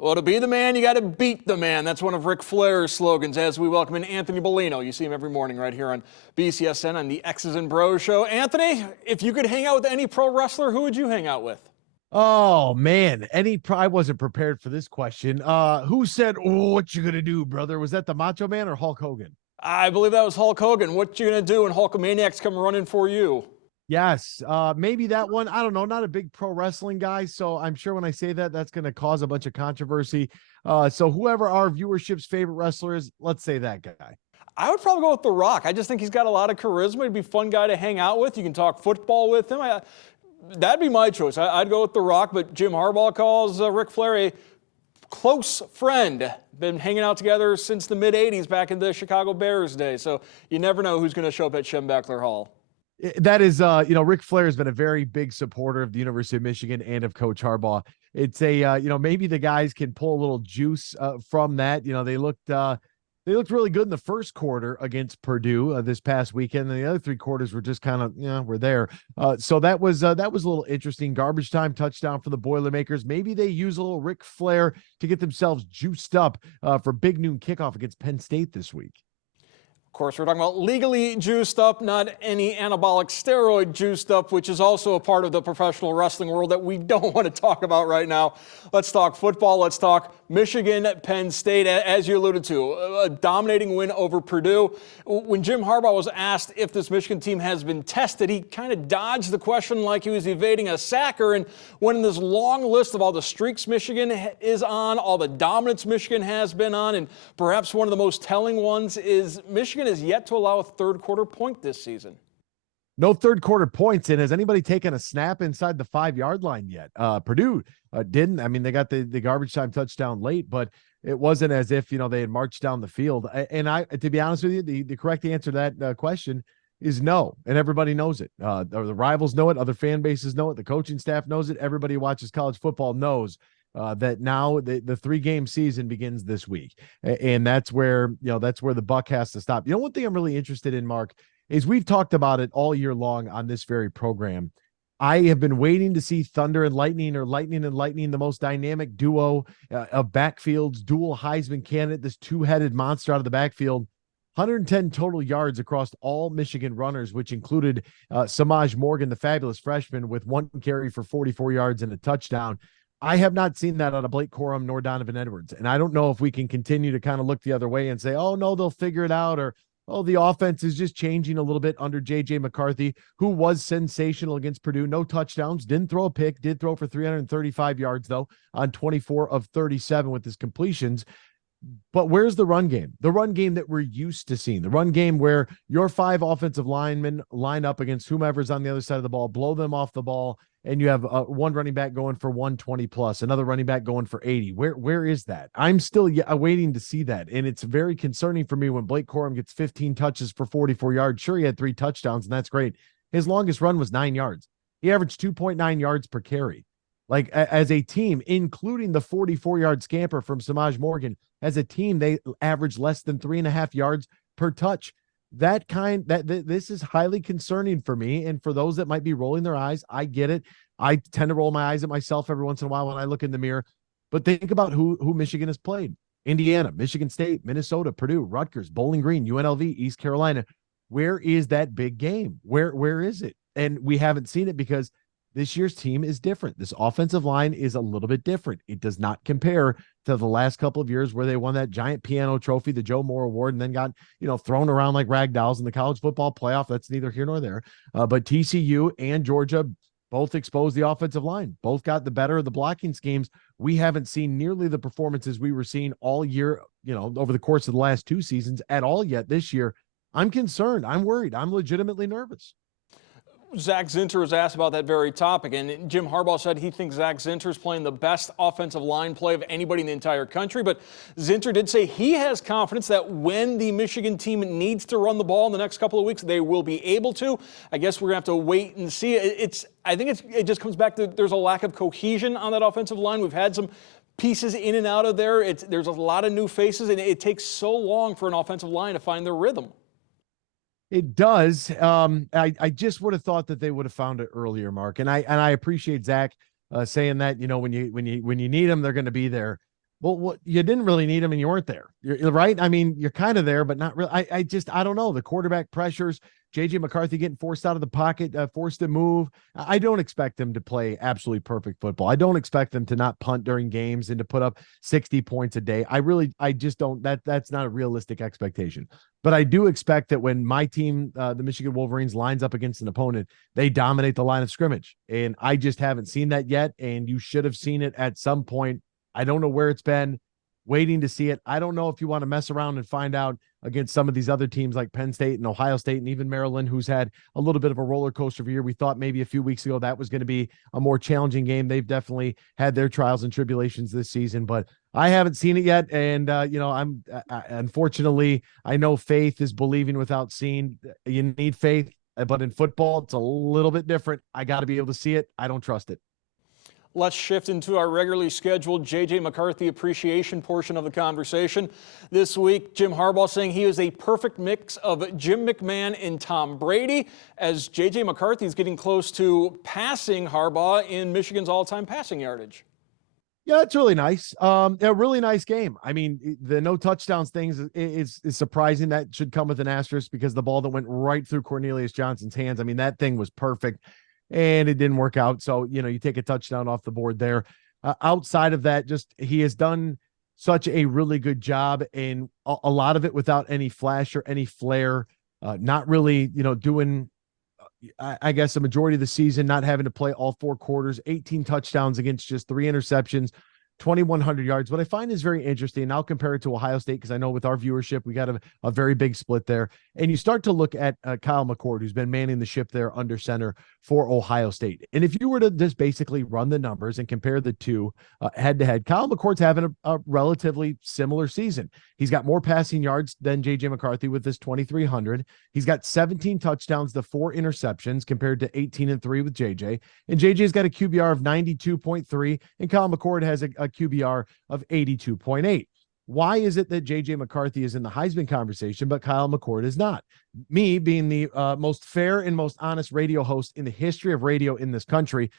Well, to be the man, you got to beat the man. That's one of Ric Flair's slogans as we welcome in Anthony Bellino. You see him every morning right here on BCSN on the X's and Bros show. Anthony, if you could hang out with any pro wrestler, who would you hang out with? Oh man, I wasn't prepared for this question. Who said, "Oh, what you gonna do, brother"? Was that the Macho Man or Hulk Hogan? I believe that was Hulk Hogan. What you going to do when Hulkamaniacs come running for you? Yes, maybe that one. I don't know. Not a big pro wrestling guy, so I'm sure when I say that, that's going to cause a bunch of controversy. So whoever our viewership's favorite wrestler is, let's say that guy. I would probably go with The Rock. I just think he's got a lot of charisma. He'd be a fun guy to hang out with. You can talk football with him. That'd be my choice. I'd go with The Rock, but Jim Harbaugh calls Ric Flair a close friend. Been hanging out together since the mid-'80s back in the Chicago Bears days. So you never know who's going to show up at Schembechler Hall. That is, Ric Flair has been a very big supporter of the University of Michigan and of Coach Harbaugh. It's maybe the guys can pull a little juice from that. They looked really good in the first quarter against Purdue this past weekend. And the other three quarters were just kind of, we're there. So that was a little interesting. Garbage time touchdown for the Boilermakers. Maybe they use a little Ric Flair to get themselves juiced up for big noon kickoff against Penn State this week. Of course, we're talking about legally juiced up, not any anabolic steroid juiced up, which is also a part of the professional wrestling world that we don't want to talk about right now. Let's talk football. Let's talk Michigan, Penn State, as you alluded to, a dominating win over Purdue. When Jim Harbaugh was asked if this Michigan team has been tested, he kind of dodged the question like he was evading a sacker and went in this long list of all the streaks Michigan is on, all the dominance Michigan has been on, and perhaps one of the most telling ones is Michigan is yet to allow a third quarter point this season. No third quarter points. And has anybody taken a snap inside the 5-yard line yet? Purdue didn't. I mean, they got the garbage time touchdown late, but it wasn't as if, they had marched down the field. And to be honest with you, the correct answer to that question is no. And everybody knows it. The rivals know it. Other fan bases know it. The coaching staff knows it. Everybody who watches college football knows that now the 3-game season begins this week. And that's where the buck has to stop. One thing I'm really interested in, Mark, is we've talked about it all year long on this very program. I have been waiting to see Thunder and Lightning, or Lightning and Lightning, the most dynamic duo of backfields, dual Heisman candidate, this two-headed monster out of the backfield. 110 total yards across all Michigan runners, which included Samaj Morgan, the fabulous freshman, with 1 carry for 44 yards and a touchdown. I have not seen that out of Blake Corum nor Donovan Edwards. And I don't know if we can continue to kind of look the other way and say, oh, no, they'll figure it out, or oh, the offense is just changing a little bit under J.J. McCarthy, who was sensational against Purdue. No touchdowns, didn't throw a pick, did throw for 335 yards, though, on 24 of 37 with his completions. But where's the run game? The run game that we're used to seeing. The run game where your 5 offensive linemen line up against whomever's on the other side of the ball, blow them off the ball, and you have one running back going for 120 plus, another running back going for 80. Where is that? I'm still waiting to see that. And it's very concerning for me when Blake Corum gets 15 touches for 44 yards. Sure, he had 3 touchdowns, and that's great. His longest run was 9 yards. He averaged 2.9 yards per carry. Like, as a team, including the 44-yard scamper from Samaj Morgan, as a team, they averaged less than 3.5 yards per touch. This is highly concerning for me. And for those that might be rolling their eyes, I get it. I tend to roll my eyes at myself every once in a while when I look in the mirror. But think about who Michigan has played. Indiana, Michigan State, Minnesota, Purdue, Rutgers, Bowling Green, UNLV, East Carolina. Where is that big game? Where is it? And we haven't seen it because this year's team is different. This offensive line is a little bit different. It does not compare to the last couple of years where they won that giant piano trophy, the Joe Moore Award, and then got, thrown around like rag dolls in the college football playoff. That's neither here nor there. But TCU and Georgia both exposed the offensive line. Both got the better of the blocking schemes. We haven't seen nearly the performances we were seeing all year, over the course of the last 2 seasons at all yet this year. I'm concerned. I'm worried. I'm legitimately nervous. Zach Zinter was asked about that very topic, and Jim Harbaugh said he thinks Zach Zinter is playing the best offensive line play of anybody in the entire country. But Zinter did say he has confidence that when the Michigan team needs to run the ball in the next couple of weeks, they will be able to. I guess we're going to have to wait and see. I think it just comes back to there's a lack of cohesion on that offensive line. We've had some pieces in and out of there. There's a lot of new faces, and it takes so long for an offensive line to find their rhythm. It does. I just would have thought that they would have found it earlier, Mark. And I appreciate Zach saying that, when you need them, they're going to be there. Well, what you didn't really need him and you weren't there. You're right. I mean, you're kind of there, but not really. I don't know. The quarterback pressures, JJ McCarthy getting forced out of the pocket, forced to move. I don't expect him to play absolutely perfect football. I don't expect them to not punt during games and to put up 60 points a day. I just don't, that's not a realistic expectation. But I do expect that when my team, the Michigan Wolverines, lines up against an opponent, they dominate the line of scrimmage. And I just haven't seen that yet. And you should have seen it at some point. I don't know where it's been, waiting to see it. I don't know if you want to mess around and find out against some of these other teams like Penn State and Ohio State and even Maryland, who's had a little bit of a roller coaster year. We thought maybe a few weeks ago that was going to be a more challenging game. They've definitely had their trials and tribulations this season, but I haven't seen it yet. And, unfortunately, I know faith is believing without seeing. You need faith, but in football, it's a little bit different. I got to be able to see it. I don't trust it. Let's shift into our regularly scheduled J.J. McCarthy appreciation portion of the conversation. This week, Jim Harbaugh saying he is a perfect mix of Jim McMahon and Tom Brady, as J.J. McCarthy is getting close to passing Harbaugh in Michigan's all-time passing yardage. Yeah, it's really nice. A really nice game. I mean, the no touchdowns things is surprising. That should come with an asterisk because the ball that went right through Cornelius Johnson's hands, I mean, that thing was perfect. And it didn't work out. So, you take a touchdown off the board there. Outside of that, just he has done such a really good job, and a lot of it without any flash or any flair. Not really, doing, I guess, a majority of the season, not having to play all 4 quarters, 18 touchdowns against just 3 interceptions, 2,100 yards. What I find is very interesting, and I'll compare it to Ohio State because I know with our viewership, we got a very big split there. And you start to look at Kyle McCord, who's been manning the ship there under center for Ohio State. And if you were to just basically run the numbers and compare the two head to head, Kyle McCord's having a relatively similar season. He's got more passing yards than J.J. McCarthy with this 2,300. He's got 17 touchdowns to 4 interceptions compared to 18 and 3 with J.J. And J.J.'s got a QBR of 92.3, and Kyle McCord has a QBR of 82.8. Why is it that J.J. McCarthy is in the Heisman conversation, but Kyle McCord is not? Me being the most fair and most honest radio host in the history of radio in this country,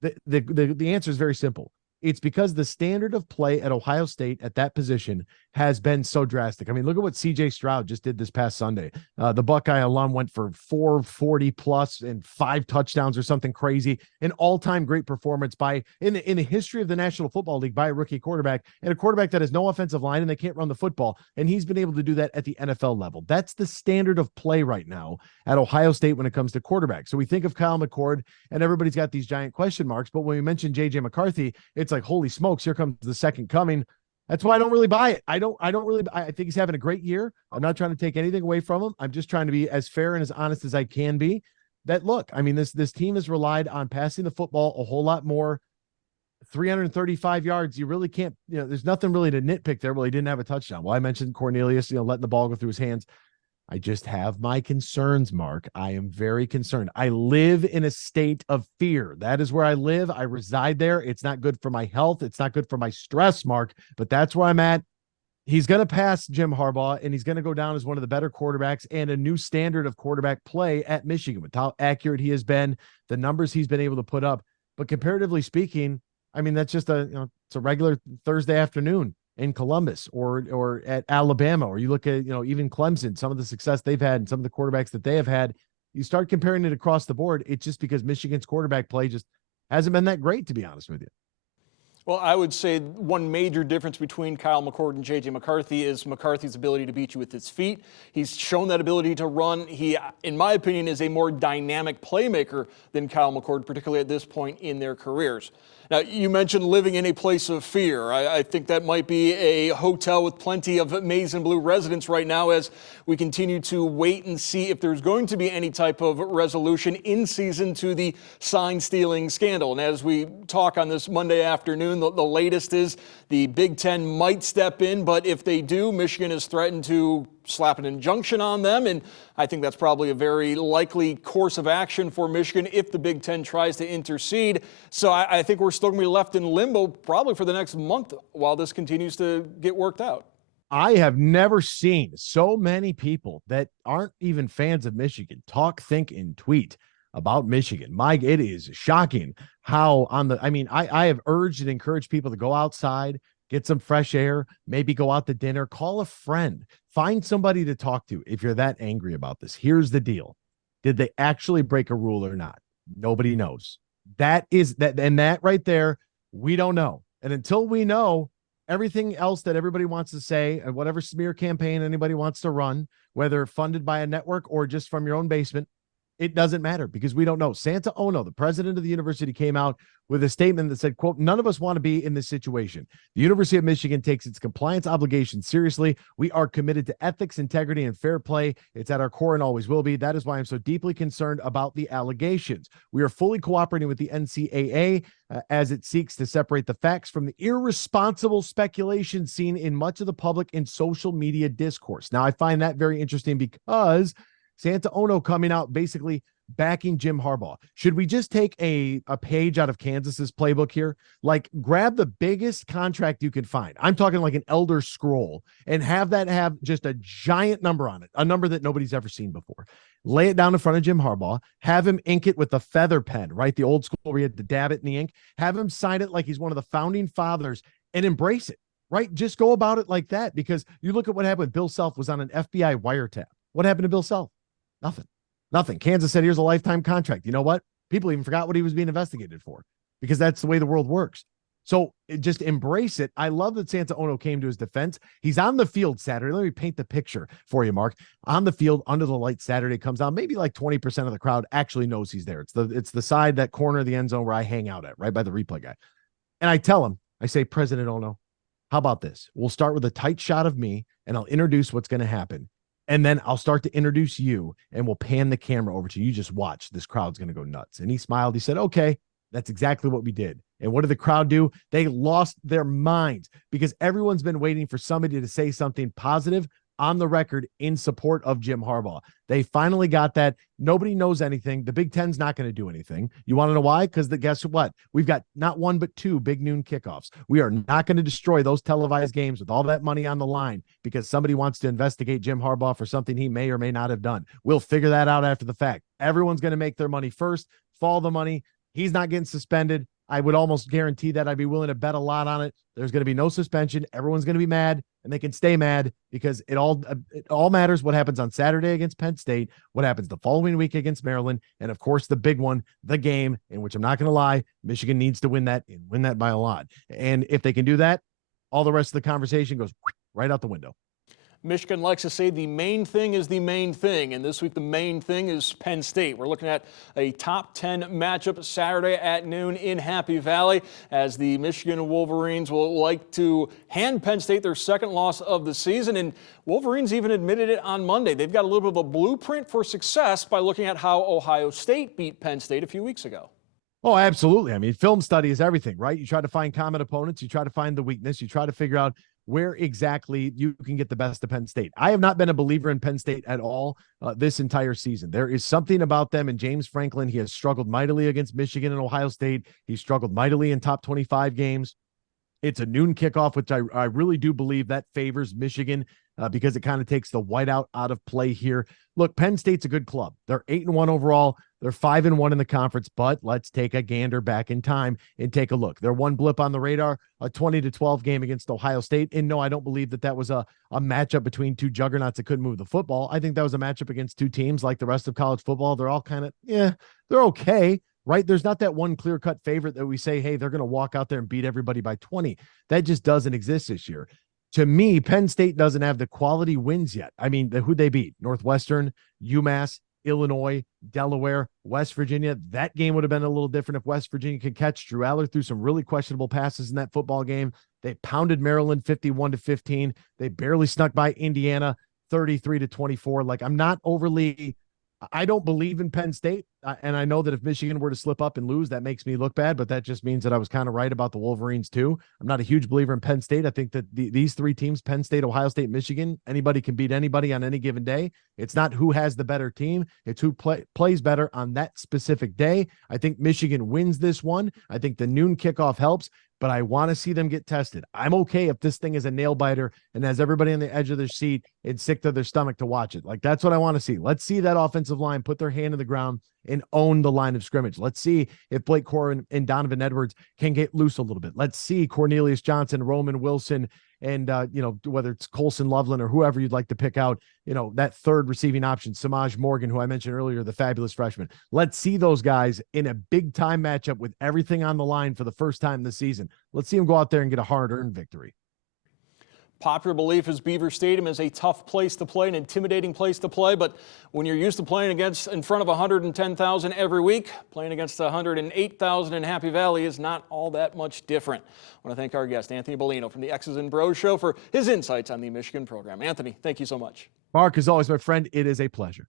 the answer is very simple. It's because the standard of play at Ohio State at that position has been so drastic. I mean, look at what C.J. Stroud just did this past Sunday. The Buckeye alum went for 440 plus and 5 touchdowns or something crazy. An all-time great performance in the history of the National Football League by a rookie quarterback, and a quarterback that has no offensive line and they can't run the football. And he's been able to do that at the NFL level. That's the standard of play right now at Ohio State when it comes to quarterback. So we think of Kyle McCord and everybody's got these giant question marks. But when we mention J.J. McCarthy, it's like, holy smokes, here comes the second coming. That's why I don't really buy it. I think he's having a great year. I'm not trying to take anything away from him. I'm just trying to be as fair and as honest as I can be. That look, I mean, this team has relied on passing the football a whole lot more. 335 yards. You really can't, there's nothing really to nitpick there. Well, he didn't have a touchdown. Well, I mentioned Cornelius, letting the ball go through his hands. I just have my concerns, Mark. I am very concerned. I live in a state of fear. That is where I live. I reside there. It's not good for my health. It's not good for my stress, Mark, but that's where I'm at. He's going to pass Jim Harbaugh, and he's going to go down as one of the better quarterbacks and a new standard of quarterback play at Michigan with how accurate he has been, the numbers he's been able to put up. But comparatively speaking, I mean, that's just it's a regular Thursday afternoon in Columbus or at Alabama, or you look at, even Clemson, some of the success they've had and some of the quarterbacks that they have had, you start comparing it across the board. It's just because Michigan's quarterback play just hasn't been that great, to be honest with you. Well, I would say one major difference between Kyle McCord and J.J. McCarthy is McCarthy's ability to beat you with his feet. He's shown that ability to run. He, in my opinion, is a more dynamic playmaker than Kyle McCord, particularly at this point in their careers. Now, you mentioned living in a place of fear. I think that might be a hotel with plenty of maize and blue residents right now as we continue to wait and see if there's going to be any type of resolution in season to the sign stealing scandal. And as we talk on this Monday afternoon, the latest is the Big Ten might step in, but if they do, Michigan has threatened to slap an injunction on them, and I think that's probably a very likely course of action for Michigan if the Big Ten tries to intercede. So I think we're still going to be left in limbo probably for the next month while this continues to get worked out. I have never seen so many people that aren't even fans of Michigan talk, think, and tweet about Michigan. Mike, it is shocking how I have urged and encouraged people to go outside, get some fresh air, maybe go out to dinner, call a friend, find somebody to talk to if you're that angry about this. Here's the deal. Did they actually break a rule or not? Nobody knows. That is that, and that right there, we don't know. And until we know, everything else that everybody wants to say and whatever smear campaign anybody wants to run, whether funded by a network or just from your own basement, it doesn't matter because we don't know. Santa Ono, the president of the university, came out with a statement that said, quote, "None of us want to be in this situation. The University of Michigan takes its compliance obligations seriously. We are committed to ethics, integrity, and fair play. It's at our core and always will be. That is why I'm so deeply concerned about the allegations. We are fully cooperating with the NCAA as it seeks to separate the facts from the irresponsible speculation seen in much of the public and social media discourse." Now, I find that very interesting because Santa Ono coming out basically backing Jim Harbaugh. Should we just take a page out of Kansas's playbook here? Like, grab the biggest contract you can find. I'm talking like an Elder Scroll, and have that have just a giant number on it, a number that nobody's ever seen before. Lay it down in front of Jim Harbaugh, have him ink it with the feather pen, right? The old school where you had to dab it in the ink. Have him sign it like he's one of the founding fathers and embrace it, right? Just go about it like that, because you look at what happened when Bill Self was on an FBI wiretap. What happened to Bill Self? Nothing. Kansas said, here's a lifetime contract. You know what? People even forgot what he was being investigated for, because that's the way the world works. So just embrace it. I love that Santa Ono came to his defense. He's on the field Saturday. Let me paint the picture for you, Mark. On the field, under the lights Saturday, comes out. Maybe like 20% of the crowd actually knows he's there. It's the side, that corner of the end zone where I hang out at, right by the replay guy. And I tell him, I say, "President Ono, how about this? We'll start with a tight shot of me, and I'll introduce what's going to happen. And then I'll start to introduce you, and we'll pan the camera over to you. You just watch. This crowd's going to go nuts." And he smiled. He said, "Okay." That's exactly what we did. And what did the crowd do? They lost their minds, because everyone's been waiting for somebody to say something positive on the record in support of Jim Harbaugh. They finally got that. Nobody knows anything. The Big Ten's not going to do anything. You want to know why? Because guess what? We've got not one, but two big noon kickoffs. We are not going to destroy those televised games with all that money on the line because somebody wants to investigate Jim Harbaugh for something he may or may not have done. We'll figure that out after the fact. Everyone's going to make their money first, follow the money. He's not getting suspended. I would almost guarantee that. I'd be willing to bet a lot on it. There's going to be no suspension. Everyone's going to be mad, and they can stay mad, because it all matters what happens on Saturday against Penn State, what happens the following week against Maryland, and of course the big one, the game in which, I'm not going to lie, Michigan needs to win that, and win that by a lot. And if they can do that, all the rest of the conversation goes right out the window. Michigan likes to say the main thing is the main thing, and this week the main thing is Penn State. We're looking at a top 10 matchup Saturday at noon in Happy Valley, as the Michigan Wolverines will like to hand Penn State their second loss of the season, and Wolverines even admitted it on Monday. They've got a little bit of a blueprint for success by looking at how Ohio State beat Penn State a few weeks ago. Oh, absolutely. I mean, film study is everything, right? You try to find common opponents. You try to find the weakness. You try to figure out where exactly you can get the best of Penn State. I have not been a believer in Penn State at all this entire season. There is something about them, and James Franklin, he has struggled mightily against Michigan and Ohio State. He struggled mightily in top 25 games. It's a noon kickoff, which I really do believe that favors Michigan because it kind of takes the whiteout out of play here. Look, Penn State's a good club. They're 8-1 overall. They're 5-1 in the conference, but let's take a gander back in time and take a look. They're one blip on the radar, a 20-12 game against Ohio State. And no, I don't believe that was a matchup between two juggernauts that couldn't move the football. I think that was a matchup against two teams like the rest of college football. They're all kind of, they're okay, right? There's not that one clear-cut favorite that we say, hey, they're going to walk out there and beat everybody by 20. That just doesn't exist this year. To me, Penn State doesn't have the quality wins yet. I mean, who'd they beat? Northwestern, UMass, Illinois, Delaware, West Virginia. That game would have been a little different if West Virginia could catch. Drew Aller threw some really questionable passes in that football game. They pounded Maryland 51-15. They barely snuck by Indiana 33-24. Like, I don't believe in Penn State. And I know that if Michigan were to slip up and lose, that makes me look bad, but that just means that I was kind of right about the Wolverines too. I'm not a huge believer in Penn State. I think that these three teams, Penn State, Ohio State, Michigan, anybody can beat anybody on any given day. It's not who has the better team. It's who plays better on that specific day. I think Michigan wins this one. I think the noon kickoff helps. but I want to see them get tested. I'm okay if this thing is a nail biter and has everybody on the edge of their seat and sick to their stomach to watch it. Like, that's what I want to see. Let's see that offensive line put their hand in the ground and own the line of scrimmage. Let's see if Blake Corum and Donovan Edwards can get loose a little bit. Let's see Cornelius Johnson, Roman Wilson, and whether it's Colson Loveland or whoever you'd like to pick out, that third receiving option, Samaj Morgan, who I mentioned earlier, the fabulous freshman. Let's see those guys in a big time matchup with everything on the line for the first time this season. Let's see them go out there and get a hard-earned victory. Popular belief is Beaver Stadium is a tough place to play, an intimidating place to play, but when you're used to playing in front of 110,000 every week, playing against 108,000 in Happy Valley is not all that much different. I want to thank our guest, Anthony Bellino from the X's and Bros Show, for his insights on the Michigan program. Anthony, thank you so much. Mark, as always, my friend, it is a pleasure.